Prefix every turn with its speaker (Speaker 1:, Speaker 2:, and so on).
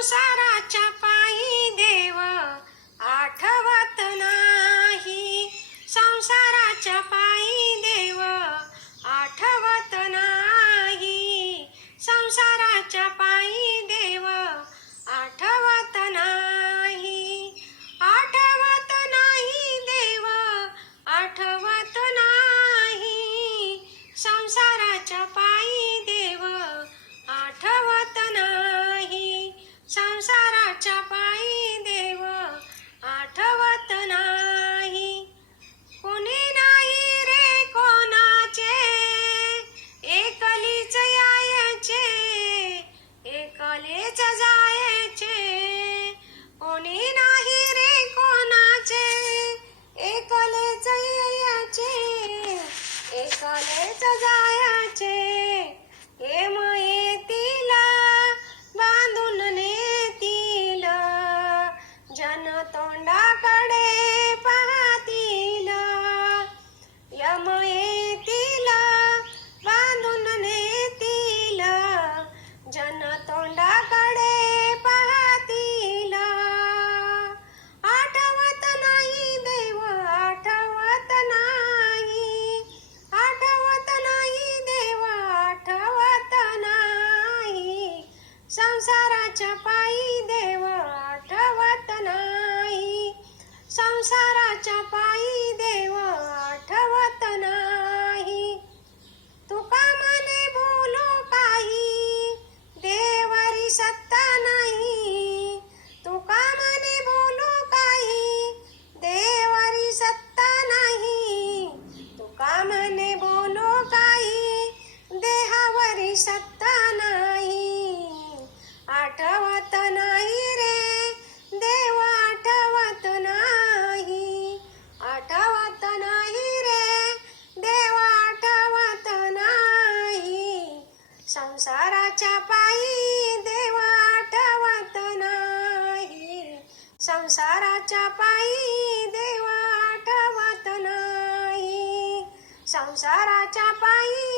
Speaker 1: Sarachapa. संसाराच्या पायी देव आठवत नाही. संसाराच्या देवाच्या पायी देव आठवत नाही. संसाराच्या पायी देव आठवत नाही. संसाराच्या पायी